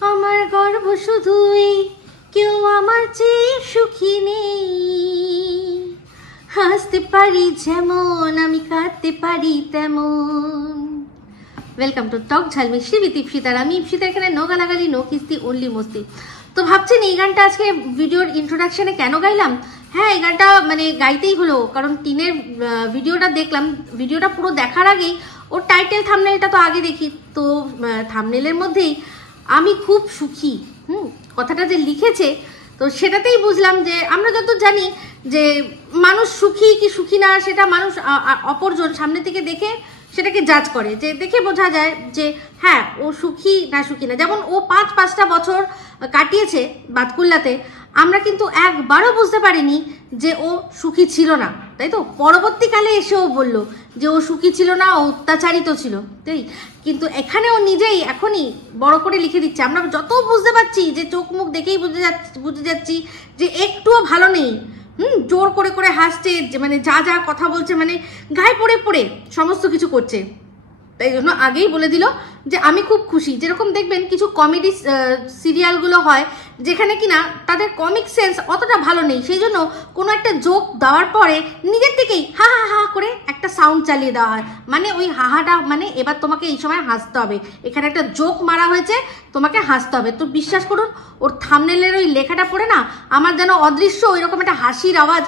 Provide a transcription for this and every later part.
আমার গর্ব শুধুই কেউ আমার চেয়ে সুখী নেই, হাসতে পারি যেমন আমি কাঁদতে পারি তেমন। ওয়েলকাম টু টক ঝাল মিষ্টি উইথ ইপসিতার। আমি ইপসিতা, এখানে নো গালাগালি, নো কিস্তি, অনলি মস্তি। তো ভাবছেন এই গানটা আজকে ভিডিওর ইন্ট্রোডাকশনে কেন গাইলাম? হ্যাঁ, এই গানটা মানে গাইতেই হলো, কারণ টিনের ভিডিওটা দেখলাম। ভিডিওটা পুরো দেখার আগেই ওর টাইটেল থাম্বনেলটা তো আগে দেখি, তো থাম্বনেলের মধ্যেই আমি খুব সুখী কথাটা যে লিখেছে, তো সেটাতেই বুঝলাম যে আমরা যত জানি যে মানুষ সুখী কি সুখী না, সেটা মানুষ অপরজন সামনে থেকে দেখে সেটাকে জাজ করে, যে দেখে বোঝা যায় যে হ্যাঁ ও সুখী না সুখী না। যেমন ও 5-5টা বছর কাটিয়েছে বাতকুল্লাতে, আমরা কিন্তু একবারও বুঝতে পারিনি যে ও সুখী ছিল না, তাই তো? পরবর্তীকালে এসেও বলল যে ও সুখী ছিল না, ও অত্যাচারিত ছিল, তাই? কিন্তু এখানে ও নিজেই এখনই বড় করে লিখে দিচ্ছে। আমরা যত বুঝতে পারছি যে চোখ মুখ দেখেই বুঝে যাচ্ছি যে একটুও ভালো নেই, জোর করে করে হাসছে, মানে যা যা কথা বলছে, মানে গায়ে পড়ে পড়ে সমস্ত কিছু করছে। তাই জন্য আগেই বলে দিল যে আমি খুব খুশি। যেরকম দেখবেন কিছু কমেডি সিরিয়ালগুলো হয় যেখানে কিনা তাদের কমিক সেন্স অতটা ভালো নেই, সেই জন্য কোনো একটা জোক দেওয়ার পরে নিজের থেকেই হা হা হা করে একটা সাউন্ড চালিয়ে দেওয়া হয়, মানে ওই হাহাটা মানে এবার তোমাকে এই সময় হাসতে হবে, এখানে একটা জোক মারা হয়েছে, তোমাকে হাসতে হবে। তো বিশ্বাস করুন, ওর থাম্বনেলের ওই লেখাটা পড়ে না আমার যেন অদৃশ্য ওইরকম একটা হাসির আওয়াজ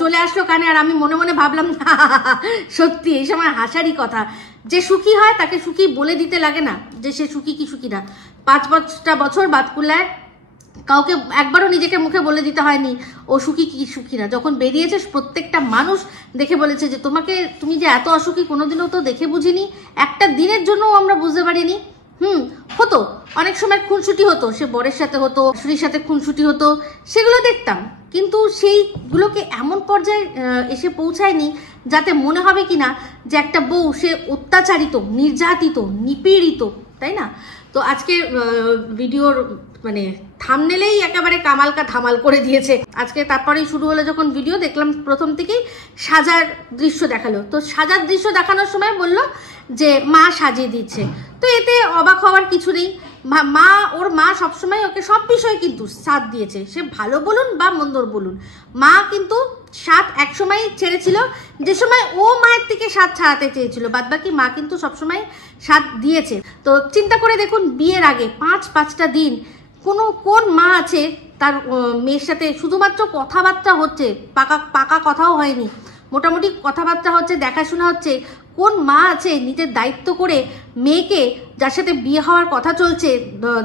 চলে আসলো কানে, আর আমি মনে মনে ভাবলাম সত্যি এই সময় হাসারই কথা। যে সুখী হয় তাকে সুখী বলে দিতে লাগে না যে সে সুখী কি সুখী না। 5-5টা বছর বাতকুল্লায় কাউকে একবারও নিজেকে মুখে বলে দিতে হয়নি ও সুখী কি সুখী না। যখন বেরিয়েছে প্রত্যেকটা মানুষ দেখে বলেছে যে তুমি যে এত অসুখী কোনোদিনও তো দেখে বুঝিনি, একটা দিনের জন্য আমরা বুঝতে পারিনি। হতো অনেক সময় খুনসুটি হতো, সে বরের সাথে হতো, স্ত্রীর সাথে খুনসুটি হতো, সেগুলো দেখতাম, কিন্তু সেইগুলোকে এমন পর্যায়ে এসে পৌঁছায়নি যাতে মনে হবে কিনা যে একটা বউ সে অত্যাচারিত, নির্যাতিত, নিপীড়িত, তাই না? তো আজকে ভিডিওর মানে থাম্বনেলেই একেবারে কামালকা ধামাল করে দিয়েছে আজকে। তারপরেই শুরু হলো যখন ভিডিও দেখলাম, প্রথম থেকেই সাজার দৃশ্য দেখালো। তো সাজার দৃশ্য দেখানোর সময় বললো যে মা সাজিয়ে দিচ্ছে, তো এতে অবাক হওয়ার কিছু নেই। ওর মা সবসময় ওকে সব বিষয়ে কিন্তু সাথ দিয়েছে, সে ভালো বলুন বা মন্দর বলুন, মা কিন্তু সাথ একসময় ছেড়েছিল, যে সময় ও মায়ের থেকে সাথ ছাড়াতে চেয়েছিল, বাদবাকি মা কিন্তু সবসময় সাথ দিয়েছে। তো চিন্তা করে দেখুন, বিয়ের আগে 5-5টা দিন কোন মা আছে তার মেয়ের সাথে শুধুমাত্র কথাবার্তা হচ্ছে, পাকা কথাও হয়নি, মোটামুটি কথাবার্তা হচ্ছে, দেখাশোনা হচ্ছে। কোন মা আছে নিজের দায়িত্ব করে মেয়েকে, যার সাথে বিয়ে হওয়ার কথা চলছে,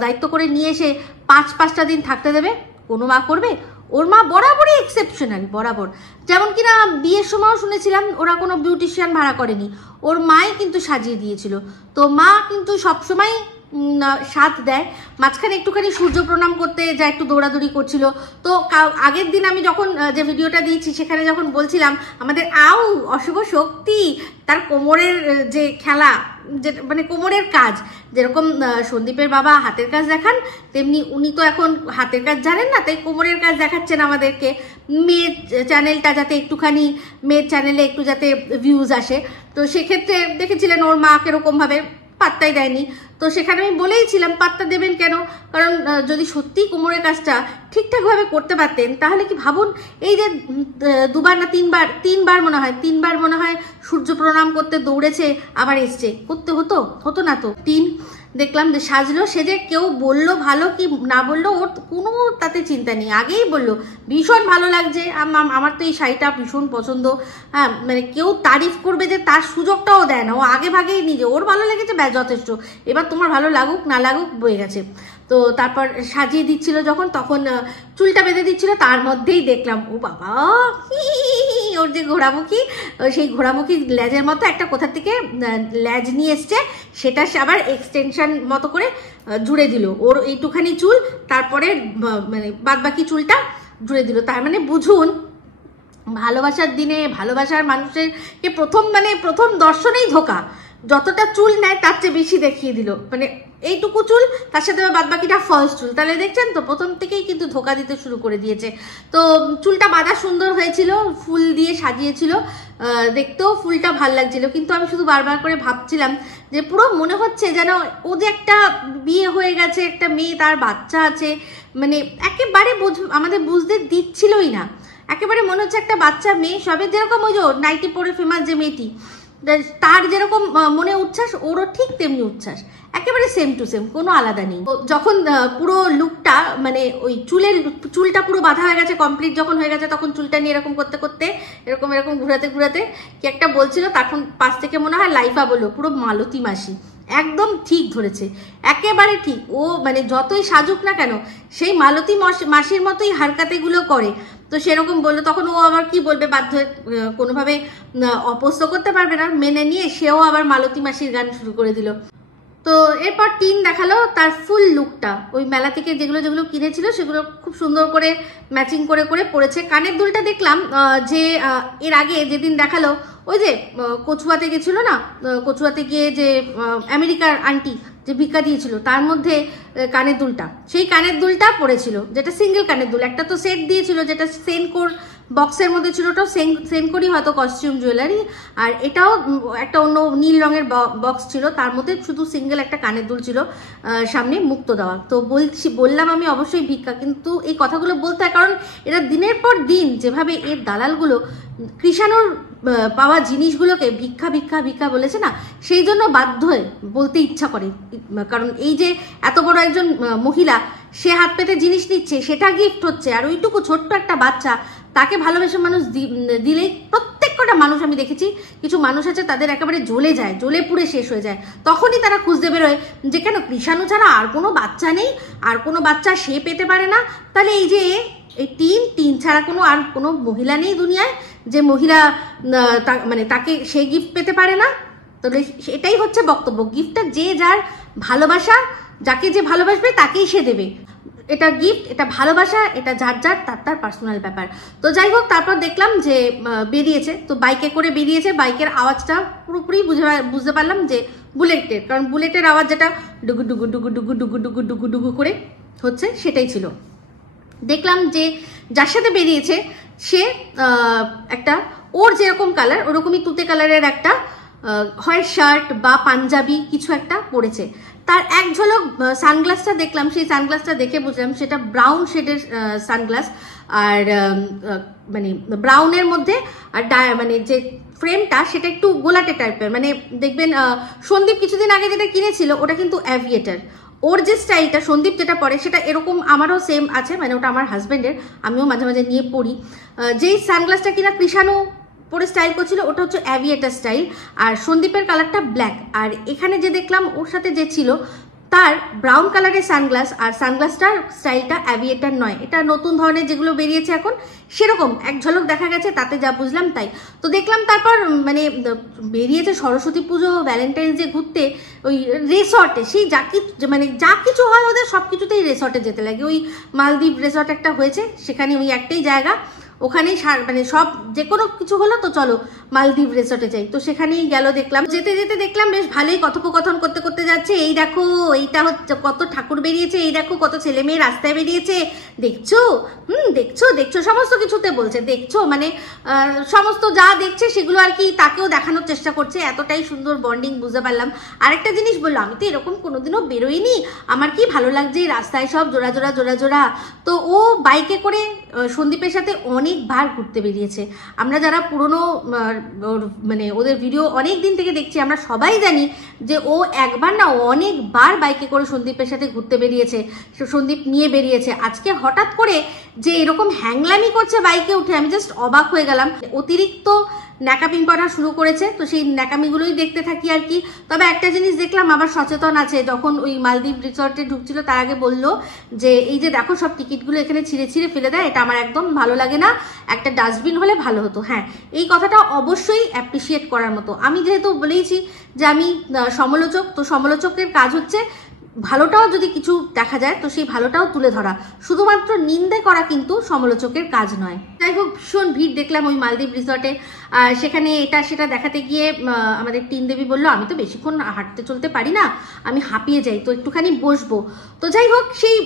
দায়িত্ব করে নিয়ে এসে 5-5টা দিন থাকতে দেবে? কোনো মা করবে? ওর মা বরাবরই এক্সেপশনাল, বরাবর। যেমন কিনা বিয়ের সময়ও শুনেছিলাম ওরা কোনো বিউটিশিয়ান ভাড়া করেনি, ওর মাই কিন্তু সাজিয়ে দিয়েছিল। তো মা কিন্তু সবসময় সাথ দেয়। মাঝখানে একটুখানি সূর্য প্রণাম করতে যা একটু দৌড়াদৌড়ি করছিল, তো আগের দিন আমি যখন যে ভিডিওটা দিয়েছি সেখানে যখন বলছিলাম আমাদের অশুভ শক্তি, তার কোমরের যে খেলা, যে মানে কোমরের কাজ, যেরকম সন্দীপের বাবা হাতের কাজ দেখান, তেমনি উনি তো এখন হাতের কাজ জানেন না, তাই কোমরের কাজ দেখাচ্ছেন আমাদেরকে। মেয়ের চ্যানেলটা যাতে একটুখানি, মেয়ের চ্যানেলে একটু যাতে ভিউজ আসে, তো সেক্ষেত্রে দেখেছিলেন ওর মা কিরকমভাবে পাত্তাই দেয়নি। তো সেখানে আমি বলেইছিলাম পাত্তা দেবেন কেন, কারণ যদি সত্যিই কোমরের কাজটা ঠিকঠাকভাবে করতে পারতেন তাহলে কি ভাবুন, এই যে 2বার না 3বার মনে হয় সূর্য প্রণাম করতে দৌড়েছে, আবার এসছে, করতে হতো না তো। দেখলাম যে সাজলো, সে যে কেউ বললো ভালো কি না বললো ওর কোনো তাতে চিন্তা নেই, আগেই বললো ভীষণ ভালো লাগছে, আমার তো এই শাড়িটা ভীষণ পছন্দ। হ্যাঁ, মানে কেউ তারিফ করবে যে তার সুযোগটাও দেয় না, ও আগে ভাগেই নিজে, ওর ভালো লেগেছে ব্যাস যথেষ্ট, এবার তোমার ভালো লাগুক না লাগুক বয়ে গেছে। তো তারপর সাজিয়ে দিচ্ছিল যখন, তখন চুলটা বেঁধে দিচ্ছিল, তার মধ্যেই দেখলাম ও বাবা, ওর যে ঘোড়ামুখী, সেই ঘোড়ামুখী লেজের মতো একটা কোথা থেকে লেজ নিয়ে এসছে, সেটা সে আবার এক্সটেনশন মতো করে জুড়ে দিল ওর এইটুখানি চুল, তারপরে মানে বাদবাকি চুলটা জুড়ে দিল। তার মানে বুঝুন, ভালোবাসার দিনে ভালোবাসার মানুষেরকে প্রথম দর্শনেই ধোকা, যতটা চুল নেয় তার চেয়ে বেশি দেখিয়ে দিল, মানে এইটুকু চুল তার সাথে বাদ বাকিটা ফলস চুল। তাহলে দেখছেন তো প্রথম থেকেই কিন্তু ধোকা দিতে শুরু করে দিয়েছে। তো চুলটা বাঁধা সুন্দর হয়েছিল, ফুল দিয়ে সাজিয়েছিল, দেখতেও ফুলটা ভাল লাগছিল, কিন্তু আমি শুধু বারবার করে ভাবছিলাম যে পুরো মনে হচ্ছে যেন ও যে একটা বিয়ে হয়ে গেছে, একটা মেয়ে, তার বাচ্চা আছে, মানে একেবারে আমাদের বুঝতে দিচ্ছিলই না। একেবারে মনে হচ্ছে একটা বাচ্চা মেয়ে, সবে যেরকম ওই যে নাইটি পরে ফেমাস যে মেয়েটি, তার যেরকম মনে উচ্ছ্বাস, ওরও ঠিক তেমনি উচ্ছ্বাস, একেবারে সেম টু সেম, কোনো আলাদা নেই। যখন পুরো লুকটা মানে ওই চুলটা পুরো বাঁধা হয়ে গেছে, কমপ্লিট যখন হয়ে গেছে, তখন চুলটা নিয়ে এরকম করতে করতে এরকম ঘুরাতে ঘুরাতে কি একটা বলছিল, তখন পাশ থেকে মনে হয় লাইফা বললো পুরো মালতী মাসি। একদম ঠিক ধরেছে, একেবারে ঠিক। ও মানে যতই সাজুক না কেন, সেই মালতী মাসির মতোই হারকাতেগুলো করে। তো সেরকম বললো, তখন ও আবার কি বলবে, বাধ্য হয়ে কোনোভাবে অপস্ত করতে পারবে না, মেনে নিয়ে সেও আবার মালতী মাসির গান শুরু করে দিল। তো এরপর টিন দেখালো তার ফুল লুকটা, ওই মেলা থেকে যেগুলো যেগুলো কিনেছিল সেগুলো খুব সুন্দর করে ম্যাচিং করে করে পরেছে। কানের দুলটা দেখলাম যে এর আগে যেদিন দেখালো, ওই যে কচুয়াতে গেছিল না, কচুয়াতে গিয়ে যে আমেরিকার আন্টি যে ভিক্ষা দিয়েছিল, তার মধ্যে কানের দুলটা, সেই কানের দুলটা পড়েছিল, যেটা সিঙ্গেল কানের দুল। একটা তো সেট দিয়েছিল যেটা সেনকোর বক্সের মধ্যে ছিল, ওটাও সেনকোরই হয়তো কস্টিউম জুয়েলারি, আর এটাও একটা অন্য নীল রঙের বক্স ছিল, তার মধ্যে শুধু সিঙ্গেল একটা কানের দুল ছিল, সামনে মুক্ত দেওয়া। তো বললাম আমি অবশ্যই ভিক্ষা, কিন্তু এই কথাগুলো বলতে হয় কারণ এরা দিনের পর দিন যেভাবে এর দালালগুলো কৃষাণুর পাওয়া জিনিসগুলোকে ভিক্ষা ভিক্ষা ভিক্ষা বলেছে না, সেই জন্য বাধ্য হয়ে বলতে ইচ্ছা করে। কারণ এই যে এত বড় একজন মহিলা, সে হাত পেতে জিনিস নিচ্ছে, সেটা গিফট হচ্ছে, আর ওইটুকু ছোট্ট একটা বাচ্চা, তাকে ভালোবেসে মানুষ দিলেই প্রত্যেক কটা মানুষ আমি দেখেছি, কিছু মানুষ আছে তাদের একেবারে জ্বলে যায়, জ্বলে পুড়ে শেষ হয়ে যায়। তখনই তারা খুঁজতে বেরোয় যে কেন কৃষাণু ছাড়া আর কোনো বাচ্চা নেই, আর কোনো বাচ্চা সে পেতে পারে না। তাহলে এই যে এই টিন ছাড়া আর কোনো মহিলা নেই দুনিয়ায়, যে মহিলা মানে তাকে সে গিফট পেতে পারে না। তো এটাই হচ্ছে বক্তব্য, গিফটটা যে যার ভালোবাসা, যাকে যে ভালোবাসবে তাকেই সে দেবে। এটা গিফট, এটা ভালোবাসা, এটা যার যার তার পার্সোনাল ব্যাপার। তো যাই হোক, তারপর দেখলাম যে বেরিয়েছে, তো বাইকে করে বেরিয়েছে, বাইকের আওয়াজটা পুরোপুরি বুঝতে পারলাম যে বুলেটের, কারণ বুলেটের আওয়াজ যেটা ডুগু ডুগু ডুগু ডুগু ডুগু ডুগু ডুগু ডুগু করে হচ্ছে, সেটাই ছিল। দেখলাম যে যার সাথে বেরিয়েছে সে একটা ওর যেরকম কালার ওরকমই তুতে কালারের একটা হয় শার্ট বা পাঞ্জাবি কিছু একটা পরেছে। তার এক ঝলক সানগ্লাসটা দেখলাম, সেই সানগ্লাসটা দেখে বুঝলাম সেটা ব্রাউন শেডের সানগ্লাস, আর মানে ব্রাউনের মধ্যে, আর মানে যে ফ্রেমটা সেটা একটু গোলাটে টাইপের, মানে দেখবেন সন্দীপ কিছুদিন আগে যেটা কিনেছিল ওটা কিন্তু অ্যাভিয়েটার। ওর যে স্টাইলটা সন্দীপ যেটা পরে সেটা এরকম আমারও সেম আছে, মানে ওটা আমার হাজব্যান্ডের, আমিও মাঝে মাঝে নিয়ে পড়ি। যেই সানগ্লাসটা কিনা কৃষাণু পরে স্টাইল করছিল ওটা হচ্ছে অ্যাভিয়েটার স্টাইল, আর সন্দীপের কালারটা ব্ল্যাক। আর এখানে যে দেখলাম ওর সাথে যে ছিল তার ব্রাউন কালারের সানগ্লাস, আর সানগ্লাসটার স্টাইলটা অ্যাভিয়েটার নয়, এটা নতুন ধরনের যেগুলো বেরিয়েছে এখন সেরকম এক ঝলক দেখা গেছে, তাতে যা বুঝলাম তাই। তো দেখলাম তারপর মানে বেরিয়েছে সরস্বতী পুজো, ভ্যালেন্টাইন্স ডে ঘুরতে ওই রিসর্টে, সেই মানে যা কিছু হয় ওদের সব কিছুতেই রিসর্টে যেতে লাগে। ওই মালদ্বীপ রিসর্ট একটা হয়েছে, সেখানে ওই একটাই জায়গা, ওখানেই মানে সব যে কোনো কিছু হলো তো চলো মালদ্বীপ রিসর্টে যাই। তো সেখানেই গেল, দেখলাম যেতে যেতে দেখলাম বেশ ভালোই কথোপকথন করতে করতে যাচ্ছে। এই দেখো এইটা হচ্ছে কত ঠাকুর বেরিয়েছে, এই দেখো কত ছেলে মেয়ে রাস্তায় বেরিয়েছে, দেখছো দেখছো দেখছো সমস্ত কিছুতে বলছে, দেখছো মানে সমস্ত যা দেখছে সেগুলো আর কি তাকেও দেখানোর চেষ্টা করছে। এতটাই সুন্দর বন্ডিং বুঝতে পারলাম। আরেকটা জিনিস বললো, আমি তো এরকম কোনোদিনও বেরোইনি, আমার কি ভালো লাগছে রাস্তায় সব জোড়া জোড়া জোড়া জোড়া। তো ও বাইকে করে সন্দীপের সাথে অনেকবার ঘুরতে বেরিয়েছে। আমরা যারা পুরনো মানে ওদের ভিডিও অনেক দিন থেকে দেখছি, আমরা সবাই জানি যে ও একবার না অনেকবার বাইকে করে সন্দীপের সাথে ঘুরতে বেরিয়েছে, সন্দীপ নিয়ে বেরিয়েছে। আজকে হঠাৎ করে যে এরকম হ্যাংলামি করছে বাইকে উঠে, আমি জাস্ট অবাক হয়ে গেলাম। অতিরিক্ত ন্যাকামিং করা শুরু করেছে, তো সেই ন্যাকামিগুলোই দেখতে থাকি আর কি। তবে একটা জিনিস দেখলাম, আবার সচেতন আছে। যখন ওই মালদ্বীপ রিসর্টে ঢুকছিল তার আগে বললো যে এই যে দেখো সব টিকিটগুলো এখানে ছিঁড়ে ছিঁড়ে ফেলে দেয়, এটা আমার একদম ভালো লাগে না, একটা ডাস্টবিন হলে ভালো হতো। হ্যাঁ, এই কথাটা অবশ্যই অ্যাপ্রিসিয়েট করার মতো। আমি যেহেতু বলেইছি যে আমি সমালোচক, তো সমালোচকের কাজ হচ্ছে ভালোটাও যদি কিছু দেখা যায় তো সেই ভালোটাও তুলে ধরা, শুধুমাত্র নিন্দে করা কিন্তু সমালোচকের কাজ নয়। যাই হোক, ভীষণ ভিড় দেখলাম ওই মালদ্বীপ রিসর্টে। আর সেখানে এটা সেটা দেখাতে গিয়ে আমাদের টিন দেবী বললো আমি তো বেশিক্ষণ হাঁটতে চলতে পারি না, আমি হাঁপিয়ে যাই, তো একটুখানি বসবো। তো যাই হোক, সেই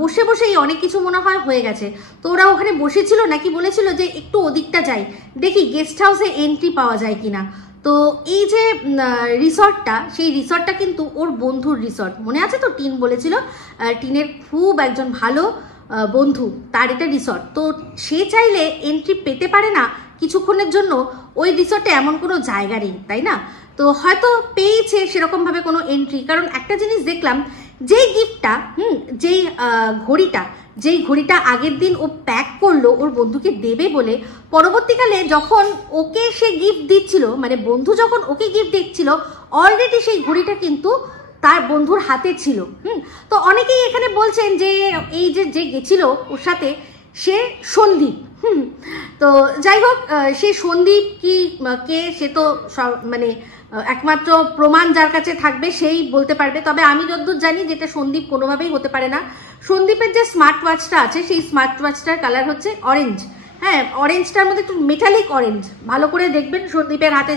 বসে বসেই অনেক কিছু মনে হয় হয়ে গেছে। তো ওরা ওখানে বসেছিল নাকি বলেছিল যে একটু ওদিকটা যাই, দেখি গেস্ট হাউসে এন্ট্রি পাওয়া যায় কিনা। তো এই যে রিসর্টটা, সেই রিসর্টটা কিন্তু ওর বন্ধুর রিসর্ট, মনে আছে তো? টিন বলেছিল টিনের খুব একজন ভালো বন্ধু, তার এটা রিসর্ট। তো সে চাইলে এন্ট্রি পেতে পারে না কিছুক্ষণের জন্য, ওই রিসর্টে এমন কোনো জায়গা নেই, তাই না? তো হয়তো পেয়েছে সেরকমভাবে কোনো এন্ট্রি। কারণ একটা জিনিস দেখলাম, যেই গিফটটা যেই ঘড়িটা আগের দিন ও প্যাক করলো ওর বন্ধুকে দেবে বলে, পরবর্তীকালে যখন ওকে সে গিফট দিচ্ছিল, মানে বন্ধু যখন ওকে গিফট দিচ্ছিল, অলরেডি সেই ঘড়িটা কিন্তু তার বন্ধুর হাতে ছিল। তো অনেকেই এখানে বলছেন যে এই যে গেছিল ওর সাথে সে সন্দীপ। তো যাই হোক, সে সন্দীপ কি কে সে তো মানে একমাত্র প্রমাণ যার কাছে থাকবে সেই বলতে পারবে। তবে আমি যতদূর জানি যেটা সন্দীপ কোনোভাবেই হতে পারে না। সন্দীপের যে স্মার্ট ওয়াচটা আছে সেই স্মার্ট ওয়াচটার কালার হচ্ছে অরেঞ্জ। হ্যাঁ, অরেঞ্জটার মধ্যে একটু মেটালিক অরেঞ্জ, ভালো করে দেখবেন সন্দীপের হাতে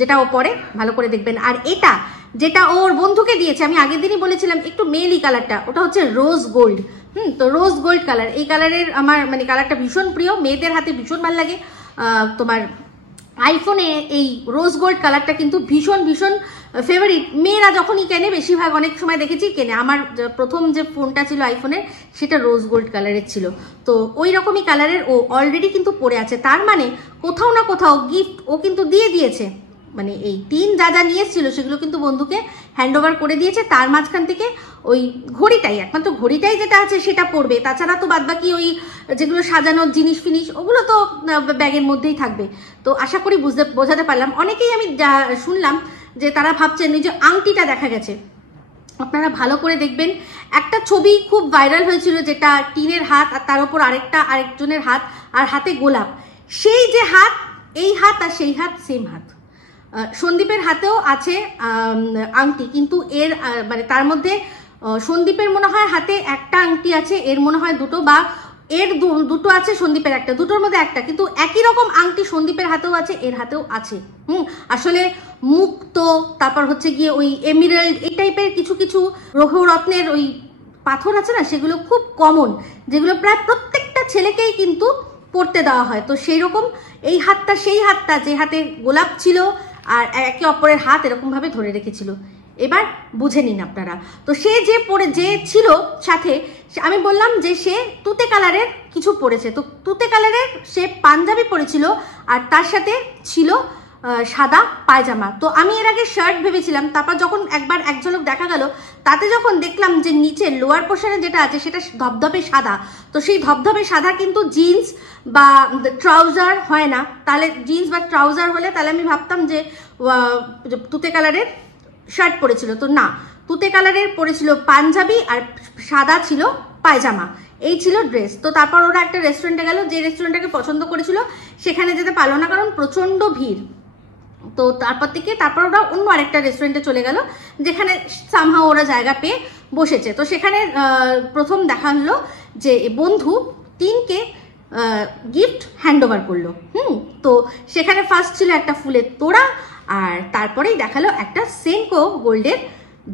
যেটা ও পরে, ভালো করে দেখবেন। আর এটা যেটা ওর বন্ধুকে দিয়েছে, আমি আগের দিনই বলেছিলাম একটু মেলি কালারটা, ওটা হচ্ছে রোজ গোল্ড। তো রোজ গোল্ড কালার, এই কালারের আমার মানে কালারটা ভীষণ প্রিয়, মেয়েদের হাতে ভীষণ ভালো লাগে। তোমার আইফোনে এই রোজ গোল্ড কালারটা কিন্তু ভীষণ ভীষণ ফেভারিট। মেয়েরা যখনই কেনে, বেশিরভাগ অনেক সময় দেখেছি কেনে। আমার প্রথম যে ফোনটা ছিল আইফোনের, সেটা রোজ গোল্ড কালারের ছিল। তো ওই রকমই কালারের ও অলরেডি কিন্তু পরে আছে। তার মানে কোথাও না কোথাও গিফট ও কিন্তু দিয়ে দিয়েছে, মানে এই টিন যা যা নিয়ে এসেছিল সেগুলো কিন্তু বন্ধুকে হ্যান্ড ওভার করে দিয়েছে। তার মাঝখান থেকে ওই ঘড়িটাই, একমাত্র ঘড়িটাই যেটা আছে সেটা পড়বে। তাছাড়া তো বাদবাকি ওই যেগুলো সাজানোর জিনিস ফিনিস ওগুলো তো ব্যাগের মধ্যেই থাকবে। তো আশা করি বোঝাতে পারলাম। অনেকেই আমি শুনলাম যে তারা ভাবছেন এই যে আংটিটা দেখা গেছে, আপনারা ভালো করে দেখবেন। একটা ছবি খুব ভাইরাল হয়েছিল, যেটা টিনের হাত আর তার উপর আরেকজনের হাত, আর হাতে গোলাপ। সেই যে হাত, এই হাত আর সেই হাত সেম হাত। সন্দীপের হাতেও আছে আংটি, কিন্তু এর মানে তার মধ্যে সন্দীপের মনে হয় হাতে একটা আংটি আছে, এর মনে হয় দুটো, বা এর দুটো আছে, সন্দীপের একটা, দুটোর মধ্যে একটা। কিন্তু একই রকম আংটি সন্দীপের হাতেও আছে, এর হাতেও আছে। আসলে মুক্ত, তারপর হচ্ছে গিয়ে ওই এমিরাল্ড, এই টাইপের কিছু কিছু গ্রহরত্নের ওই পাথর আছে না, সেগুলো খুব কমন, যেগুলো প্রায় প্রত্যেকটা ছেলেকেই কিন্তু পড়তে দেওয়া হয়। তো সেই রকম এই হাতটা সেই হাতটা, যে হাতে গোলাপ ছিল আর একে অপরের হাত এরকম ভাবে ধরে রেখেছিল। এবার বুঝে নিন আপনারা। তো সে যে ছিল সাথে, আমি বললাম যে সে তুতে কালারের কিছু পরেছে। তো তুতে কালারের সে পাঞ্জাবি পরেছিল, আর তার সাথে ছিল সাদা পায়জামা। তো আমি এর আগে শার্ট ভেবেছিলাম, তারপর যখন একবার এক ঝলক দেখা গেল, তাতে যখন দেখলাম যে নিচে লোয়ার পোর্শনে যেটা আছে সেটা ধবধবে সাদা। তো সেই ধবধবে সাদা কিন্তু জিন্স বা ট্রাউজার হয় না। তাহলে জিন্স বা ট্রাউজার হলে তাহলে আমি ভাবতাম যে তুতে কালারের শার্ট পরেছিল। তো না, তুতে কালারের পরেছিল পাঞ্জাবি আর সাদা ছিল পায়জামা, এই ছিল ড্রেস। তো তারপর ওরা একটা রেস্টুরেন্টে গেল, যে রেস্টুরেন্টটাকে পছন্দ করেছিল সেখানে যেতে পারলো না, কারণ প্রচন্ড ভিড়। তো তারপর ওরা অন্য আরেকটা রেস্টুরেন্টে চলে গেল, যেখানে সামহাও ওরা জায়গা পেয়ে বসেছে। তো সেখানে প্রথম দেখা হলো যে বন্ধু টিনকে গিফট হ্যান্ড ওভার করলো। তো সেখানে ফার্স্ট ছিল একটা ফুলের তোড়া, আর তারপরেই দেখালো একটা সেনকো গোল্ডের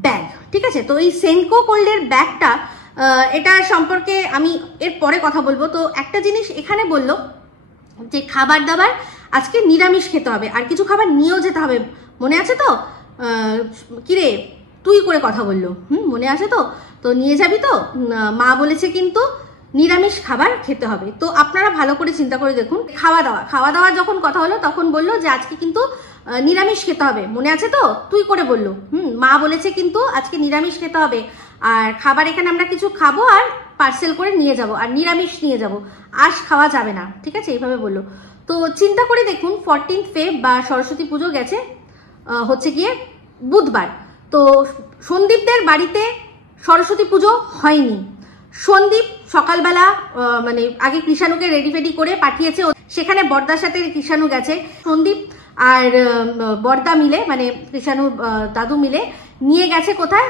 ব্যাগ। ঠিক আছে, তো এই সেনকো গোল্ডের ব্যাগটা, এটা সম্পর্কে আমি এর পরে কথা বলবো। তো একটা জিনিস এখানে বললো যে খাবার দাবার আজকে নিরামিষ খেতে হবে, আর কিছু খাবার নিয়েও যেতে হবে, মনে আছে তো? কিরে তুই করে কথা বললো, মনে আছে তো? তো নিয়ে যাবি তো? মা বলেছে কিন্তু নিরামিষ খাবার খেতে হবে। তো আপনারা ভালো করে চিন্তা করে দেখুন, খাওয়া দাওয়া যখন কথা হলো তখন বললো যে আজকে কিন্তু নিরামিষ খেতে হবে, মনে আছে তো? তুই করে বললো, মা বলেছে কিন্তু আজকে নিরামিষ খেতে হবে, আর খাবার এখানে আমরা কিছু খাবো আর পার্সেল করে নিয়ে যাব, আর নিরামিষ নিয়ে যাব, আঁশ খাওয়া যাবে না। ঠিক আছে, এইভাবে বললো। তো চিন্তা করে দেখুন, 14 ফেব্রুয়ারি বা সরস্বতী পুজো গেছে হচ্ছে গিয়ে বুধবার। তো সন্দীপদের বাড়িতে সরস্বতী পুজো হয়নি। সন্দীপ সকালবেলা মানে আগে কৃষাণুকে রেডি ফেডি করে পাঠিয়েছে, সেখানে বর্দার সাথে কৃষাণু গেছে। সন্দীপ আর বর্দা মিলে, মানে কৃষাণুর দাদু মিলে নিয়ে গেছে কোথায়,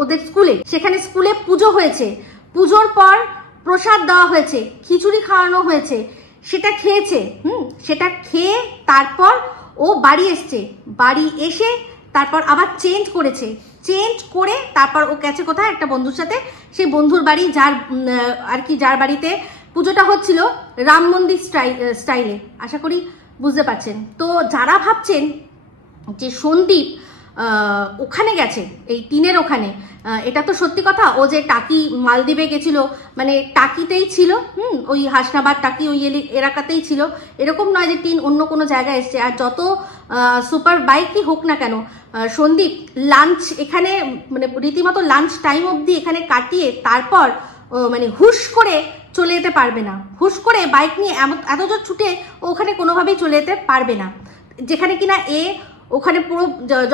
ওদের স্কুলে। সেখানে স্কুলে পুজো হয়েছে, পুজোর পর প্রসাদ দেওয়া হয়েছে, খিচুড়ি খাওয়ানো হয়েছে, সেটা খেয়েছে। সেটা খেয়ে তারপর ও বাড়ি এসছে, বাড়ি এসে তারপর আবার চেঞ্জ করেছে, চেঞ্জ করে তারপর ও গেছে কোথায় একটা বন্ধুর সাথে, সেই বন্ধুর বাড়ি, যার আর কি যার বাড়িতে পুজোটা হচ্ছিল রাম মন্দির স্টাইলে। আশা করি বুঝতে পারছেন। তো যারা ভাবছেন যে সন্দীপ ওখানে গেছে, এই টিনের ওখানে, এটা তো সত্যি কথা। ও যে টাকি মালদ্বীপে গেছিল, মানে টাকিতেই ছিল, ওই হাসনাবাদ টাকি ওই এলাকাতেই ছিল, এরকম নয় যে টিন অন্য কোনো জায়গায় এসছে। আর যত সুপার বাইকই হোক না কেন, সন্দীপ লাঞ্চ এখানে মানে রীতিমতো লাঞ্চ টাইম অবধি এখানে কাটিয়ে তারপর মানে হুশ করে চলে যেতে পারবে না। হুশ করে বাইক নিয়ে এত জোর ছুটে ওখানে কোনোভাবেই চলে যেতে পারবে না। যেখানে কিনা ওখানে পুরো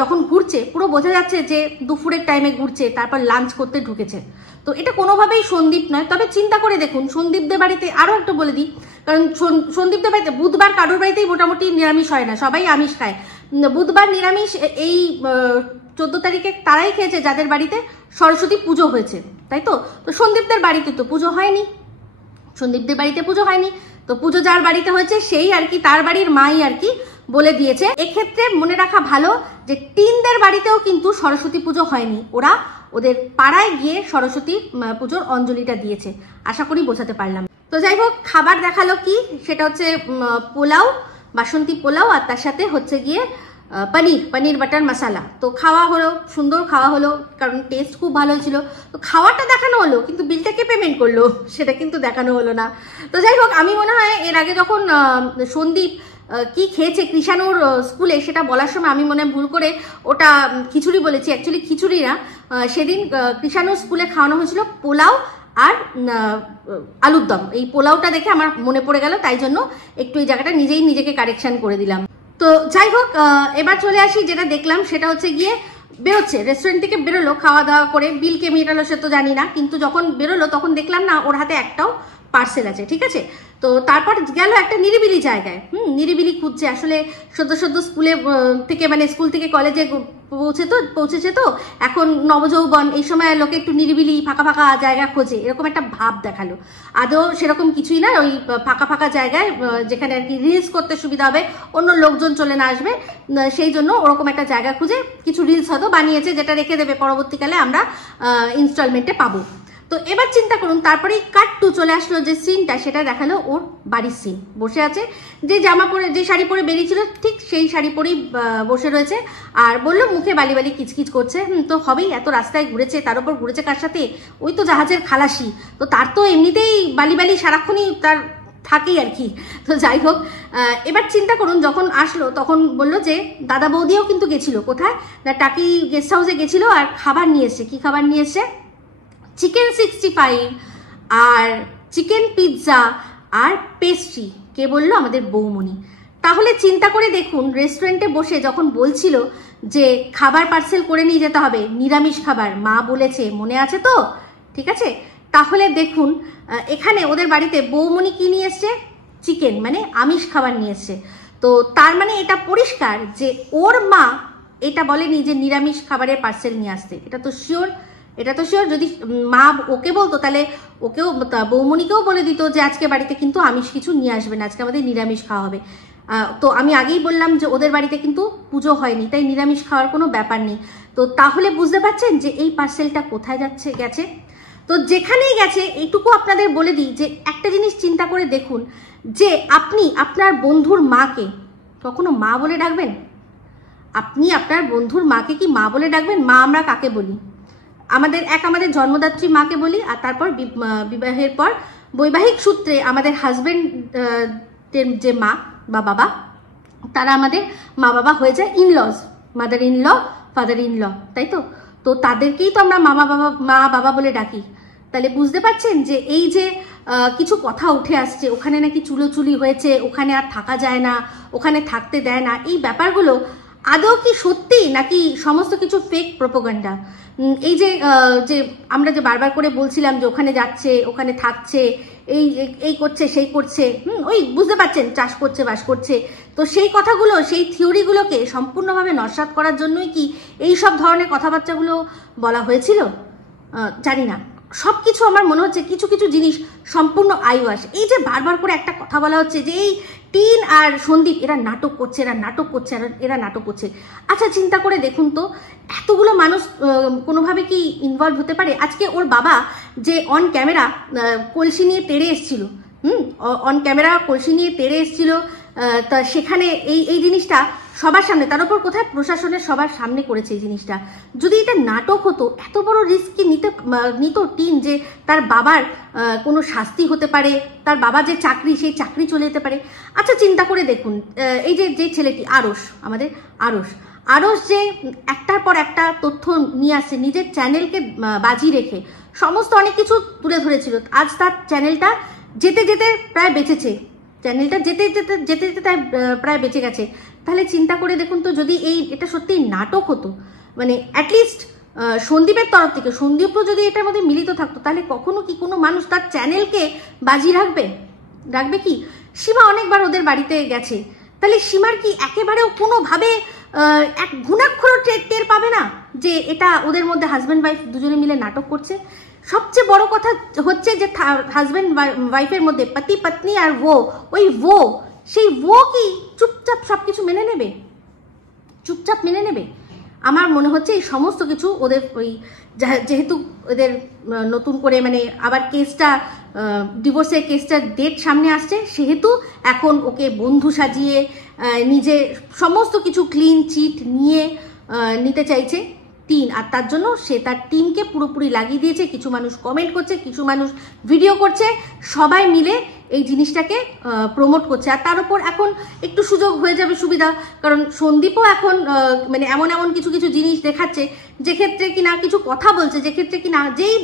যখন ঘুরছে পুরো বোঝা যাচ্ছে যে দুপুরের টাইমে ঘুরছে, তারপর লাঞ্চ করতে ঢুকেছে। তো এটা কোনোভাবেই সন্দীপ নয়। তবে চিন্তা করে দেখুন, সন্দীপদের বাড়িতে আরও একটা বলে দিই, কারণ সন্দীপদের বাড়িতে বুধবার কারোর বাড়িতেই মোটামুটি নিরামিষ হয় না, সবাই আমিষ খায়। বুধবার নিরামিষ এই 14 তারিখে তারাই খেয়েছে যাদের বাড়িতে সরস্বতী পুজো হয়েছে, তাই তো। তো সন্দীপদের বাড়িতে তো পুজো হয়নি, সন্দীপদের বাড়িতে পুজো হয়নি। তো পুজো যার বাড়িতে হয়েছে সেই আর কি, তার বাড়ির মাই আর কি বলে দিয়েছে। এক্ষেত্রে মনে রাখা ভালো যে টিনদের বাড়িতেও কিন্তু সরস্বতী পুজো হয়নি, ওরা ওদের পাড়ায় গিয়ে সরস্বতী পুজোর অঞ্জলিটা দিয়েছে। আশা করি বোঝাতে পারলাম। তো যাই হোক, খাবার দেখালো কি, সেটা হচ্ছে পোলাও, বাসন্তী পোলাও, আর তার সাথে হচ্ছে গিয়ে পনির বাটার মশালা। তো খাওয়া হলো, সুন্দর খাওয়া হলো, কারণ টেস্ট খুব ভালো হয়েছিল। তো খাওয়াটা দেখানো হলো, কিন্তু বিলটা কে পেমেন্ট করলো সেটা কিন্তু দেখানো হলো না। তো যাই হোক, আমি মনে হয় এর আগে যখন সন্দীপ কি খেয়েছে কৃষাণুর স্কুলে সেটা বলার সময় আমি মনে ভুল করে ওটা খিচুড়ি বলেছি, অ্যাকচুয়ালি খিচুড়ি না। সেদিন কৃষাণুর স্কুলে খাওয়ানো হয়েছিল পোলাও আর আলুর দম। এই পোলাওটা দেখে আমার মনে পড়ে গেল, তাই জন্য একটু এই জায়গাটা নিজেই নিজেকে কারেকশন করে দিলাম। তো যাই হোক, এবার চলে আসি, যেটা দেখলাম সেটা হচ্ছে গিয়ে বেরোচ্ছে, রেস্টুরেন্ট থেকে বেরোলো খাওয়া দাওয়া করে, বিল কে মেটালো সে তো জানি না, কিন্তু যখন বেরোলো তখন দেখলাম না ওর হাতে একটাও পার্সেল আছে, ঠিক আছে। তো তারপর গেল একটা নিরিবিলি জায়গায়, নিরিবিলি খুঁজছে। আসলে সদ্য স্কুলে থেকে মানে স্কুল থেকে কলেজে পৌঁছেছে তো এখন নবযৌবন, এই সময় লোকে একটু নিরিবিলি ফাঁকা ফাঁকা জায়গা খোঁজে, এরকম একটা ভাব দেখালো। আদৌ সেরকম কিছুই না, ওই ফাঁকা ফাঁকা জায়গায় যেখানে আর কি রিলস করতে সুবিধা হবে, অন্য লোকজন চলে না আসবে, সেই জন্য ওরকম একটা জায়গা খুঁজে কিছু রিলস হয়তো বানিয়েছে, যেটা রেখে দেবে পরবর্তীকালে আমরা ইনস্টলমেন্টে পাবো। তো এবার চিন্তা করুন, তারপরেই কাট টু চলে আসলো যে সিনটা, সেটা দেখালো ওর বাড়ির সিন। বসে আছে, যে জামা পরে, যে শাড়ি পরে বেরিয়েছিল ঠিক সেই শাড়ি পরেই বসে রয়েছে, আর বললো মুখে বালি বালি কিচকিচ করছে। তো হবেই, এত রাস্তায় ঘুরেছে, তার উপর ঘুরেছে কার সাথে, ওই তো জাহাজের খালাসি, তো তার তো এমনিতেই বালি বালি সারাক্ষণই তার থাকেই আর কি। তো যাই হোক, এবার চিন্তা করুন, যখন আসলো তখন বললো যে দাদা বৌদিও কিন্তু গেছিল কোথায় না, টাকি গেস্ট হাউসে গেছিল, আর খাবার নিয়ে এসছে। কি খাবার নিয়ে এসছে? চিকেন 65 আর চিকেন পিৎজা আর পেস্ট্রি। কে বললো? আমাদের বৌমনি। তাহলে চিন্তা করে দেখুন, রেস্টুরেন্টে বসে যখন বলছিল যে খাবার পার্সেল করে নিয়ে যেতে হবে, নিরামিষ খাবার মা বলেছে, মনে আছে তো? ঠিক আছে, তাহলে দেখুন এখানে ওদের বাড়িতে বৌমনি কি নিয়ে এসছে? চিকেন, মানে আমিষ খাবার নিয়ে এসছে। তো তার মানে এটা পরিষ্কার যে ওর মা এটা বলেনি যে নিরামিষ খাবারের পার্সেল নিয়ে আসতে। এটা তো শিওর। যদি মা ওকে বলতো তাহলে ওকেও, বৌমনিকেও বলে দিত যে আজকে বাড়িতে কিন্তু আমিষ কিছু নিয়ে আসবেন, আজকে আমাদের নিরামিষ খাওয়া হবে। তো আমি আগেই বললাম যে ওদের বাড়িতে কিন্তু পুজো হয়নি, তাই নিরামিষ খাওয়ার কোনো ব্যাপার নেই। তো তাহলে বুঝতে পারছেন যে এই পার্সেলটা কোথায় গেছে। তো যেখানেই গেছে, এইটুকু আপনাদের বলে দিই যে একটা জিনিস চিন্তা করে দেখুন, যে আপনি আপনার বন্ধুর মাকে কখনো মা বলে ডাকবেন? আপনি আপনার বন্ধুর মাকে কি মা বলে ডাকবেন? মা আমরা কাকে বলি? আমাদের জন্মদাত্রী মাকে বলি, আর তারপর বিবাহের পর বৈবাহিক সূত্রে আমাদের হাজবেন্ডের যে মা বা বাবা, তারা আমাদের মা বাবা হয়ে যায় in laws, mother in law, father in law, তাই তো। তো তাদেরকেই তো আমরা মা বাবা বলে ডাকি। তাহলে বুঝতে পারছেন যে এই যে কিছু কথা উঠে আসছে, ওখানে নাকি চুলোচুলি হয়েছে, ওখানে আর থাকা যায় না, ওখানে থাকতে দেয় না, এই ব্যাপারগুলো আদৌ কি সত্যি নাকি সমস্ত কিছু ফেক প্রোপাগান্ডা? এই যে আমরা যে বারবার করে বলছিলাম যে ওখানে যাচ্ছে, ওখানে থাকছে, এই এই করছে সেই করছে, ওই বুঝতে পারছেন, চাষ করছে বাস করছে। তো সেই কথাগুলো, সেই থিওরিগুলোকে সম্পূর্ণভাবে নস্যাৎ করার জন্যই কি এই সব ধরনের কথাবার্তাগুলো বলা হয়েছিল? জানি না। সব কিছু আমার মনে হচ্ছে কিছু কিছু জিনিস সম্পূর্ণ আইওয়াস। এই যে বারবার করে একটা কথা বলা হচ্ছে যে এই টিন আর সন্দীপ এরা নাটক করছে, এরা নাটক করছে, এরা নাটক করছে। আচ্ছা চিন্তা করে দেখুন তো, এতগুলো মানুষ কোনোভাবে কি ইনভলভ হতে পারে? আজকে ওর বাবা যে অন ক্যামেরা কলসি নিয়ে তেড়ে এসছিল, অন ক্যামেরা কলসি নিয়ে তেড়ে এসছিল, তা সেখানে এই জিনিসটা সবার সামনে, তার উপর কোথায় প্রশাসনের সবার সামনে করেছে এই জিনিসটা। যদি এটা নাটক হতো, এত বড় রিস্ক কি নিত টিন যে তার বাবার কোনো শাস্তি হতে পারে, তার বাবা যে চাকরি সেই চাকরি চলে যেতে পারে? আচ্ছা চিন্তা করে দেখুন, এই যে ছেলেটি আরশ, আমাদের আরশ যে একটার পর একটা তথ্য নিয়ে আসছে, নিজের চ্যানেলকে বাজি রেখে সমস্ত অনেক কিছু তুলে ধরেছিল। আজ তার চ্যানেলটা যেতে যেতে প্রায় বেঁচেছে, চ্যানেলটা যেতে যেতে তাই প্রায় বেঁচে গেছে। তাহলে চিন্তা করে দেখুন তো, যদি এটা সত্যি নাটক হতো, মানে অ্যাটলিস্ট সন্দীপের তরফ থেকে, সন্দীপও যদি এটার মধ্যে মিলিত থাকতো, তাহলে কখনো কি কোনো মানুষ তার চ্যানেলকে বাজি রাখবে কি? সীমা অনেকবার ওদের বাড়িতে গেছে, তাহলে সীমার কি একেবারেও কোনোভাবে এক ঘুণাক্ষরও টের পাবে না যে এটা ওদের মধ্যে হাজব্যান্ড ওয়াইফ দুজনে মিলে নাটক করছে? সবচেয়ে বড় কথা হচ্ছে যে হাজব্যান্ড ওয়াইফের মধ্যে পতি পত্নী আর সেই কি চুপচাপ সবকিছু মেনে নেবে? আমার মনে হচ্ছে এই সমস্ত কিছু ওদের ওই যেহেতু ওদের নতুন করে মানে আবার কেসটা, ডিভোর্সের কেসটার ডেট সামনে আসছে, সেহেতু এখন ওকে বন্ধু সাজিয়ে নিজে সমস্ত কিছু ক্লিন চিট নিতে চাইছে টিন, আর তার জন্য সে তার টিমকে পুরোপুরি লাগিয়ে দিয়েছে। কিছু মানুষ কমেন্ট করছে, কিছু মানুষ ভিডিও করছে, সবাই মিলে এই জিনিসটাকে প্রমোট করছে। আর তার উপর এখন একটু সুযোগ হয়ে যাবে, সুবিধা, কারণ সন্দীপও এখন মানে এমন কিছু জিনিস দেখাচ্ছে, যে ক্ষেত্রে কিনা কিছু কথা বলছে, যে ক্ষেত্রে কিনা যেই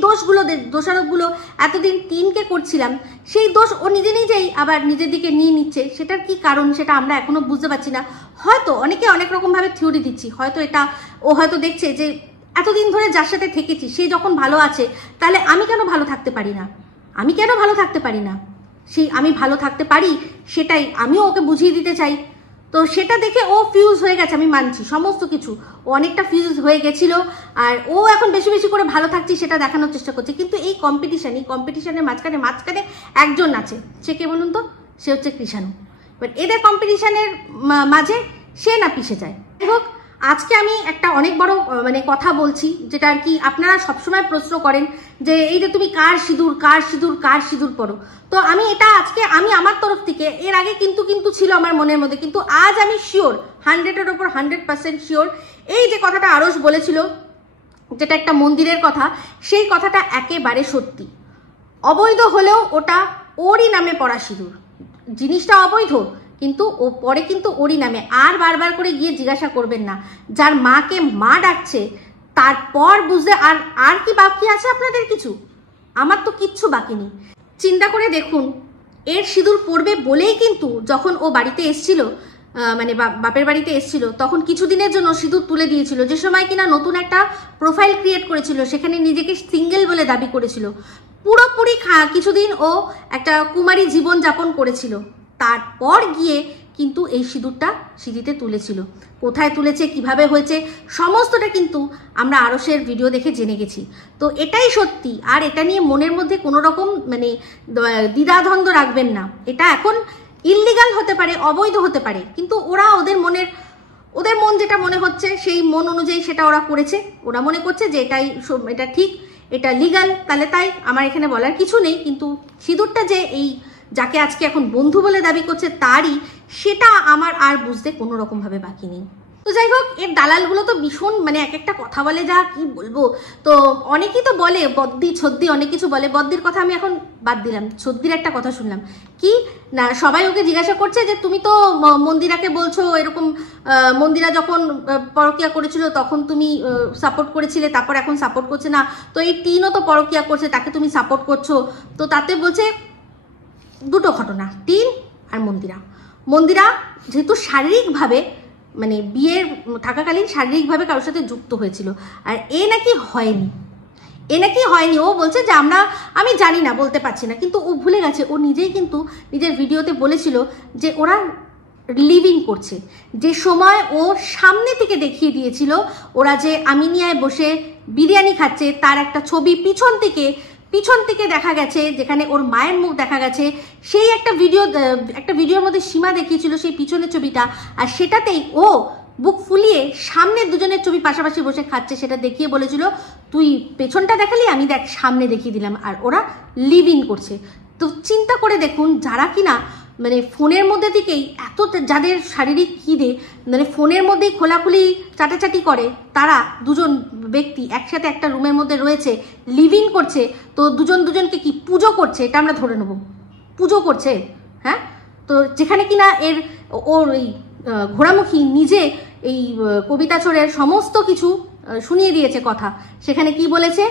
দোষারোপগুলো এতদিন টিনকে করছিলাম, সেই দোষ ও নিজেই আবার নিজের দিকে নিয়ে নিচ্ছে। সেটার কি কারণ সেটা আমরা এখনো বুঝতে পারছি না। হয়তো অনেকে অনেক রকমভাবে থিওরি দিচ্ছি, হয়তো এটা ও হয়তো দেখছে যে এতদিন ধরে যার সাথে থেকেছি সে যখন ভালো আছে, তাহলে আমি কেন ভালো থাকতে পারি না? সেই আমি ভালো থাকতে পারি, সেটাই আমিও ওকে বুঝিয়ে দিতে চাই। তো সেটা দেখে ও ফিউজ হয়ে গেছে, আমি মানছি সমস্ত কিছু, ও অনেকটা ফিউজ হয়ে গেছিল, আর ও এখন বেশি করে ভালো থাকছি সেটা দেখানোর চেষ্টা করছে। কিন্তু এই কম্পিটিশনের মাঝখানে একজন আছে, সে কে বলুন তো? সে হচ্ছে কৃষাণু। বাট এদের কম্পিটিশনের মাঝে সে না পিষে যায়। যাই হোক, আজকে আমি একটা অনেক বড় মানে কথা বলছি, যেটা আর কি আপনারা সবসময় প্রশ্ন করেন যে এই যে তুমি কার সিঁদুর পরো। তো আমি এটা আজকে আমি আমার তরফ থেকে, এর আগে কিন্তু ছিল আমার মনের মধ্যে, কিন্তু আজ আমি শিওর, 100-এর ওপর 100% শিওর, এই যে কথাটা আরশ বলেছিল, যেটা একটা মন্দিরের কথা, সেই কথাটা একেবারে সত্যি। অবৈধ হলেও ওটা ওরই নামে পড়া সিঁদুর, জিনিসটা অবৈধ, কিন্তু ও পরে কিন্তু ওরই নামে। আর বারবার করে গিয়ে জিজ্ঞাসা করবেন না, যার মাকে মা ডাকছে তারপর বুঝতে আর কি বাকি আছে আপনাদের কিছু? আমার তো কিচ্ছু বাকি নেই। চিন্তা করে দেখুন, এর সিঁদুর পড়বে বলেই কিন্তু যখন ও বাড়িতে এসছিল, মানে বাপের বাড়িতে এসছিল, তখন কিছুদিনের জন্য সিঁদুর তুলে দিয়েছিল, যে সময় কিনা নতুন একটা প্রোফাইল ক্রিয়েট করেছিল, সেখানে নিজেকে সিঙ্গেল বলে দাবি করেছিল। পুরোপুরি কিছুদিন ও একটা কুমারী জীবন যাপন করেছিল, তারপর গিয়ে কিন্তু এই সিঁদুরটা সিঁড়িতে তুলেছিল। কোথায় তুলেছে, কিভাবে হয়েছে, সমস্তটা কিন্তু আমরা আরশের ভিডিও দেখে জেনে গেছি। তো এটাই সত্যি, আর এটা নিয়ে মনের মধ্যে কোনো রকম মানে দ্বিধাদ্বন্দ্ব রাখবেন না। এটা এখন ইললিগাল হতে পারে, অবৈধ হতে পারে, কিন্তু ওদের মন যেটা মনে হচ্ছে সেই মন অনুযায়ী সেটা ওরা করেছে। ওরা মনে করছে যে এটা ঠিক, এটা লিগাল, তাহলে তাই, আমার এখানে বলার কিছু নেই। কিন্তু সিঁদুরটা যে এই যাকে আজকে এখন বন্ধু বলে দাবি করছে তারই, সেটা আমার আর বুঝতে কোনো রকমভাবে বাকি নেই। তো যাই হোক, এর দালালগুলো তো ভীষণ মানে এক একটা কথা বলে, যা কি বলবো। তো অনেকেই তো বলে বদ্দি ছদ্দি অনেক কিছু বলে, বদ্দির কথা আমি এখন বাদ দিলাম, ছদ্দির একটা কথা শুনলাম কি না, সবাই ওকে জিজ্ঞাসা করছে যে তুমি তো মন্দিরাকে বলছো এরকম, মন্দিরা যখন পরকিয়া করেছিল তখন তুমি সাপোর্ট করেছিলে, তারপর এখন সাপোর্ট করছে না, তো এই টিনও তো পরকিয়া করছে, তাকে তুমি সাপোর্ট করছো। তো তাতে বলছে দুটো ঘটনা, টিন আর মন্দিরা যেহেতু শারীরিকভাবে মানে বিয়ের থাকাকালীন শারীরিকভাবে কারোর সাথে যুক্ত হয়েছিল, আর নাকি হয়নি। এ নাকি হয়নি, ও বলছে যে আমি জানি না, বলতে পারছি না, কিন্তু ও ভুলে গেছে, ও নিজেই কিন্তু নিজের ভিডিওতে বলেছিল যে ওরা লিভিং করছে। যে সময় ও সামনে থেকে দেখিয়ে দিয়েছিল ওরা যে আমিনিয়ায় বসে বিরিয়ানি খাচ্ছে, তার একটা ছবি পিছন থেকে দেখা গেছে, যেখানে ওর মায়ের মুখ দেখা গেছে, সেই একটা ভিডিওর মধ্যে সীমা দেখিয়েছিল সেই পিছনের ছবিটা, আর সেটাতেই ও বুক ফুলিয়ে সামনে দুজনের ছবি পাশাপাশি বসে খাচ্ছে, সেটা দেখিয়ে বলেছিল তুই পেছনটা দেখালি, আমি দেখ সামনে দেখিয়ে দিলাম, আর ওরা লিভ ইন করছে। তো চিন্তা করে দেখুন, যারা কিনা মানে ফোনের মধ্যে থেকেই এত, যাদের শারীরিক খিদে মানে ফোনের মধ্যেই খোলাখুলি চাটাচাটি করে, তারা দুজন ব্যক্তি একসাথে একটা রুমের মধ্যে রয়েছে, লিভ ইন করছে, তো দুজনকে কি পুজো করছে, এটা আমরা ধরে নেব, পুজো করছে। হ্যাঁ, তো যেখানে কিনা ওর এই ঘোড়ামুখী নিজে এই কবিতা চোরের সমস্ত কিছু শুনিয়ে দিয়েছে কথা, সেখানে কি বলেছে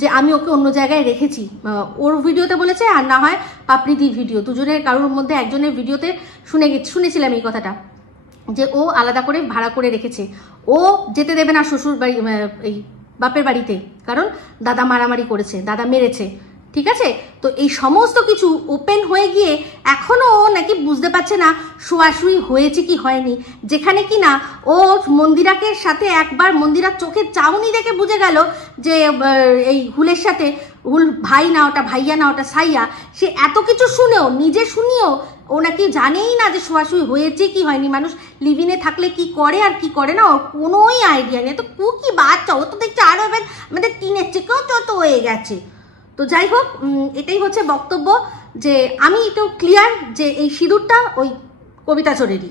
যে আমি ওকে অন্য জায়গায় রেখেছি, ওর ভিডিওতে বলেছে, আর না হয় পাপড়িদির ভিডিও, দুজনের কারোর মধ্যে একজনের ভিডিওতে শুনেছিলাম এই কথাটা, যে ও আলাদা করে ভাড়া করে রেখেছে, ও যেতে দেবে না শ্বশুর বাড়ি, এই বাপের বাড়িতে, কারণ দাদা মারামারি করেছে, দাদা মেরেছে, ঠিক আছে। তো এই সমস্ত কিছু ওপেন হয়ে গিয়ে এখনো ও নাকি বুঝতে পারছে না শোয়াশুই হয়েছে কি হয়নি, যেখানে কি না ও মন্দিরাকে সাথে একবার মন্দিরার চোখের চাউনি দেখে বুঝে গেল যে এই হুলের সাথে, হুল ভাই না ওটা ভাইয়া না ওটা সাইয়া, সে এত কিছু শুনেও, নিজে শুনিও ও নাকি জানেই না যে শোয়াশুই হয়েছে কি হয়নি, মানুষ লিভিনে থাকলে কি করে আর কি করে না ওর কোনোই আইডিয়া নেই। তো কি বাচ্চা, ও তো দেখছে আরো আমাদের টিনের থেকেও তো হয়ে গেছে। তো যাই হোক, এটাই হচ্ছে বক্তব্য, যে আমি একটু ক্লিয়ার যে এই সিঁদুরটা ওই কবিতা চোরেরই।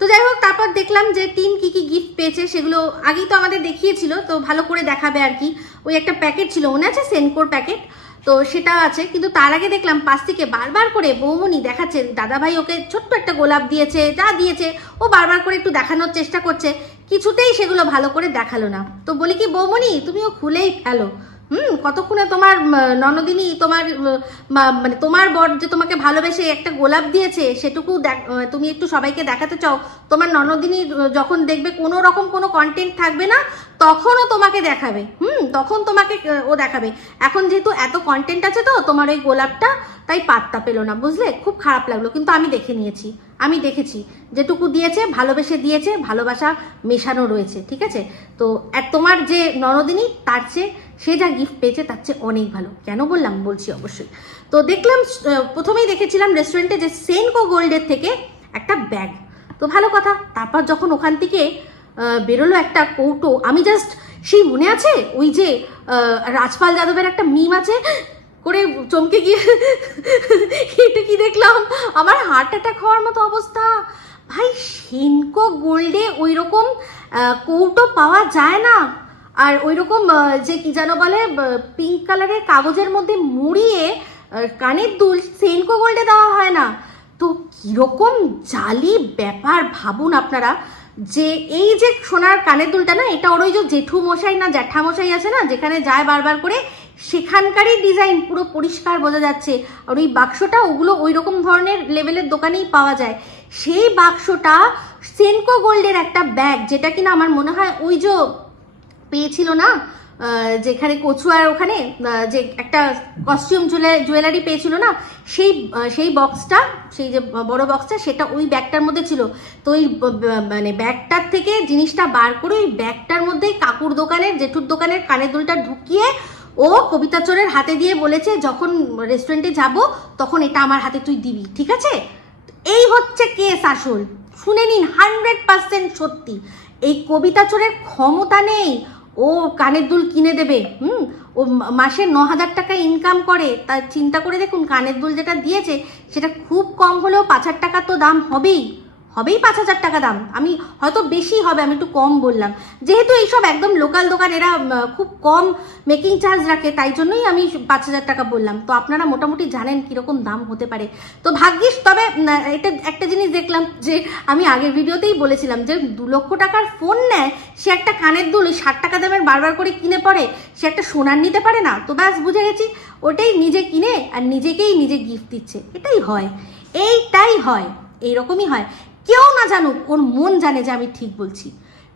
তো যাই হোক, তারপর দেখলাম যে টিন কি গিফট পেয়েছে, সেগুলো আগেই তো আমাদের দেখিয়েছিল, তো ভালো করে দেখাবে আর কি। ওই একটা প্যাকেট ছিল, মনে আছে, সেনকোর প্যাকেট, তো সেটা আছে, কিন্তু তার আগে দেখলাম পাশ থেকে বারবার করে বৌমনি দেখাচ্ছে, দাদাভাই ওকে ছোট্ট একটা গোলাপ দিয়েছে, যা দিয়েছে ও বারবার করে একটু দেখানোর চেষ্টা করছে, কিছুতেই সেগুলো ভালো করে দেখালো না। তো বলি কি বৌমনি, তুমিও খুলেই ফেলো, কতক্ষণে তোমার ননদিনী, তোমার মানে তোমার বর যে তোমাকে ভালোবেসে একটা গোলাপ দিয়েছে, সেটুকু তুমি একটু সবাইকে দেখাতে চাও, তোমার ননদিনী যখন দেখবে কোনো রকম কোনো কন্টেন্ট থাকবে না, তখনও তোমাকে দেখাবে, তখন তোমাকে ও দেখাবে। এখন যেহেতু এত কন্টেন্ট আছে, তো তোমার ওই গোলাপটা তাই পাত্তা পেলো না, বুঝলে, খুব খারাপ লাগলো, কিন্তু আমি দেখেছি যেটুকু দিয়েছে, ভালোবেসে দিয়েছে, ভালোবাসা মেশানো রয়েছে, ঠিক আছে। তো তোমার যে ননদিনী, তার চেয়ে সে যা গিফট পেয়েছে তার চেয়ে অনেক ভালো। কেন বললাম, বলছি অবশ্যই। তো দেখলাম, প্রথমেই দেখেছিলাম রেস্টুরেন্টে যে সেনকো গোল্ডের থেকে একটা ব্যাগ, তো ভালো কথা। তারপর যখন ওখান থেকে বেরোলো একটা কৌটো, আমি জাস্ট সেই মনে আছে ওই যে রাজপাল যাদবের একটা মিম আছে করে চমকে গিয়ে এটা কি দেখলাম, আমার হার্ট অ্যাটাক হওয়ার মতো অবস্থা। ভাই, সেনকো গোল্ডে ওই রকম কৌটো পাওয়া যায় না, আর ওই রকম যে কি যেন বলে পিঙ্ক কালারের কাগজের মধ্যে মুড়িয়ে কানের দুল সেনকো গোল্ডে দেওয়া হয় না। তো কিরকম জালি ব্যাপার ভাবুন আপনারা, যে এই যে সোনার কানের দুলটা না, এটা ওর ওই যে জেঠু মশাই না জ্যাঠা মশাই আছে না, যেখানে যায় বারবার করে, সেখানকারই ডিজাইন পুরো পরিষ্কার বোঝা যাচ্ছে। আর ওই বাক্সটা ওগুলো ওই রকম ধরনের লেভেলের দোকানেই পাওয়া যায়। সেই বাক্সটা সেনকো গোল্ডের একটা ব্যাগ, যেটা কিনা আমার মনে হয় ওই যে পেয়েছিল না, যেখানে কচুয়ার ওখানে যে একটা কস্টিউম জুয়েলারি পেয়েছিল না, সেই বক্সটা, সেই যে বড় বক্সটা, সেটা ওই ব্যাগটার মধ্যে ছিল। তো ওই মানে ব্যাগটার থেকে জিনিসটা বার করে ওই ব্যাগটার মধ্যেই কাকুর দোকানের, জেঠুর দোকানের কানের দুলটা ঢুকিয়ে ও কবিতা চোরের হাতে দিয়ে বলেছে, যখন রেস্টুরেন্টে যাব তখন এটা আমার হাতে তুই দিবি, ঠিক আছে। এই হচ্ছে কেস আসল, শুনে নিন, 100% সত্যি। এই কবিতা চোরের ক্ষমতা নেই ও কানের দুল কিনে দেবে, ও মাসে 9,000 টাকা ইনকাম করে, তার চিন্তা করে দেখুন, কানের দুল যেটা দিয়েছে সেটা খুব কম হলেও 5,000 টাকা তো দাম হবেই 5,000 টাকা দাম। আমি হয়তো বেশি হবে, আমি একটু কম বললাম, যেহেতু এইসব একদম লোকাল দোকান, এরা খুব কম মেকিং চার্জ রাখে, তাই জন্যই আমি 5,000 টাকা বললাম। তো আপনারা মোটামুটি জানেন কিরকম দাম হতে পারে। তো ভাগ্যিস, তবে এটা একটা জিনিস দেখলাম, যে আমি আগের ভিডিওতেই বলেছিলাম যে 2 লক্ষ টাকার ফোন নেয়, সে একটা কানের দুল 60 টাকা দামের বারবার করে কিনে পড়ে, সে একটা সোনার নিতে পারে না। তো ব্যাস বুঝে গেছি, ওটাই নিজে কিনে আর নিজেকেই নিজে গিফট দিচ্ছে। এটাই হয়, এইটাই হয়, এইরকমই হয়। কেউ না জানুক, ওর মন জানে যে আমি ঠিক বলছি,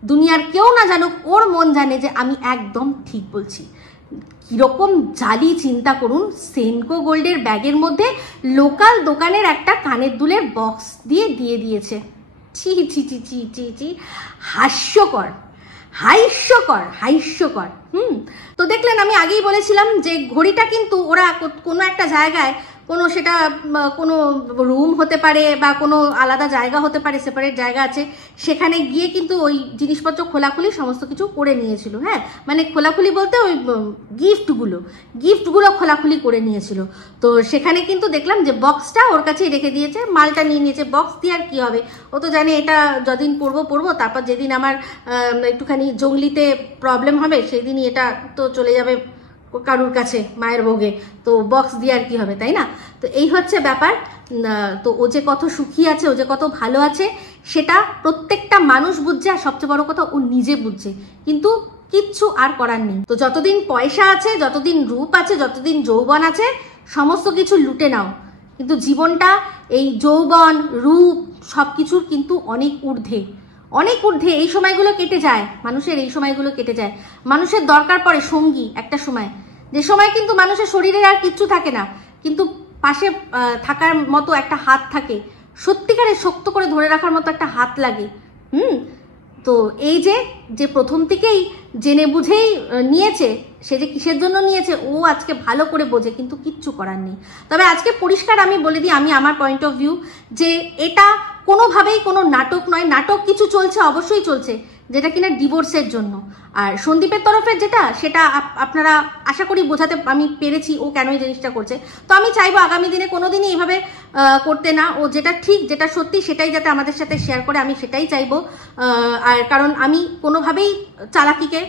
দুনিয়ার কেউ না জানুক, ওর মন জানে যে আমি একদম ঠিক বলছি। কিরকম জালি চিন্তা করুন, সেনকো গোল্ডের ব্যাগের মধ্যে লোকাল দোকানের একটা কানের দুলের বক্স দিয়ে দিয়েছে। ছি ছি ছি ছি ছি ছি, হাস্যকর, হাস্যকর। তো দেখলেন, আমি আগেই বলেছিলাম যে ঘড়িটা কিন্তু ওরা কোনো একটা জায়গায়, সেটা কোনো রুম হতে পারে বা কোনো আলাদা জায়গা হতে পারে, সেপারেট জায়গা আছে, সেখানে গিয়ে কিন্তু ওই জিনিসপত্র খোলাখুলি সমস্ত কিছু করে নিয়েছিল। হ্যাঁ, মানে খোলাখুলি বলতে ওই গিফটগুলো খোলাখুলি করে নিয়েছিল। তো সেখানে কিন্তু দেখলাম যে বক্সটা ওর কাছেই রেখে দিয়েছে, মালটা নিয়ে নিয়েছে। বক্স দিয়ে আর কি হবে, ও তো জানে এটা যদিন পরবো, তারপর যেদিন আমার একটুখানি জঙ্গলিতে প্রবলেম হবে সেই দিনই এটা তো চলে যাবে কারুর কাছে, মায়ের ভোগে। তো বক্স দিয়ে আর কি হবে, তাই না? তো এই হচ্ছে ব্যাপার। তো ও যে কত সুখী আছে, ও যে কত ভালো আছে, সেটা প্রত্যেকটা মানুষ বুঝছে, আর সবচেয়ে বড় কথা ও নিজে বুঝছে, কিন্তু কিচ্ছু আর করার নেই। তো যতদিন পয়সা আছে, যতদিন রূপ আছে, যতদিন যৌবন আছে, সমস্ত কিছু লুটে নাও, কিন্তু জীবনটা এই যৌবন রূপ সবকিছুর কিন্তু অনেক ঊর্ধ্বে। এই সময়গুলো কেটে যায় মানুষের, মানুষের দরকার পড়ে সঙ্গী একটা সময়, যে সময় কিন্তু মানুষের শরীরে আর কিচ্ছু থাকে না, কিন্তু পাশে থাকার মতো একটা হাত থাকে, সত্যিকারে শক্ত করে ধরে রাখার মতো একটা হাত লাগে। তো এই যে প্রথম থেকেই জেনে বুঝেই নিয়েছে, সে যে কিসের জন্য নিয়েছে ও আজকে ভালো করে বোঝে, কিন্তু কিচ্ছু করার নেই। তবে আজকে পরিষ্কার আমি বলে দিই, আমি আমার পয়েন্ট অফ ভিউ, যে এটা কোনোভাবেই কোনো নাটক নয়। নাটক কিছু চলছে, অবশ্যই চলছে, যেটা কিনা ডিভোর্সের জন্য। আর সন্দীপের তরফের সেটা আপনারা আশা করি বোঝাতে আমি পেরেছি ও কেন এই জিনিসটা করছে। তো আমি চাইবো আগামী দিনে কোনোদিনই এইভাবে করতে না, ও যেটা ঠিক, যেটা সত্যি, সেটাই যাতে আমাদের সাথে শেয়ার করে, আমি সেটাই চাইবো। আর কারণ আমি কোনোভাবেই চালাকিকে,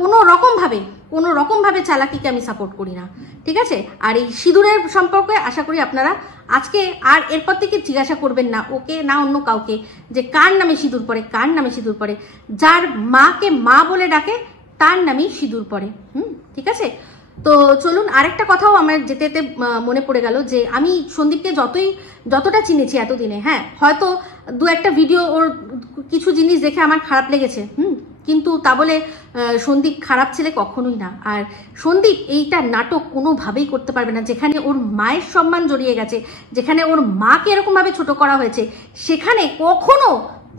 কোনো রকমভাবে চালাকিকে আমি সাপোর্ট করি না, ঠিক আছে? আর এই সিঁদুরের সম্পর্কে আশা করি আপনারা আজকে আর এরপর থেকে জিজ্ঞাসা করবেন না ওকে, না অন্য কাউকে, যে কার নামে সিঁদুর পরে। যার মাকে মা বলে ডাকে তার নামেই সিঁদুর পরে। ঠিক আছে? তো চলুন, আরেকটা কথাও আমার যেতে যেতে মনে পড়ে গেল, যে আমি সন্দীপকে যতটা চিনেছি এতদিনে, হ্যাঁ, হয়তো দু একটা ভিডিও ওর কিছু জিনিস দেখে আমার খারাপ লেগেছে, কিন্তু তা বলে সন্দীপ খারাপ ছেলে কখনোই না। আর সন্দীপ এইটা নাটক কোনোভাবেই করতে পারবে না, যেখানে ওর মায়ের সম্মান জড়িয়ে গেছে, যেখানে ওর মাকে এরকমভাবে ছোট করা হয়েছে, সেখানে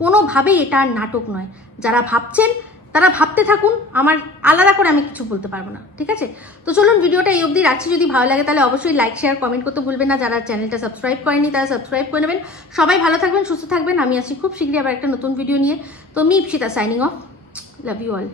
কোনোভাবেই এটা আর নাটক নয়। যারা ভাবছেন তারা ভাবতে থাকুন, আমার আলাদা করে আমি কিছু বলতে পারবো না, ঠিক আছে? তো চলুন, ভিডিওটা এই অবধি রাখছি। যদি ভালো লাগে তাহলে অবশ্যই লাইক, শেয়ার, কমেন্ট করতে ভুলবেন না। যারা চ্যানেলটা সাবস্ক্রাইব করেনি তারা সাবস্ক্রাইব করে নেবেন। সবাই ভালো থাকবেন, সুস্থ থাকবেন। আমি আসছি খুব শীঘ্রই আবার একটা নতুন ভিডিও নিয়ে। তো আমি Ipsita, signing off. Love you all.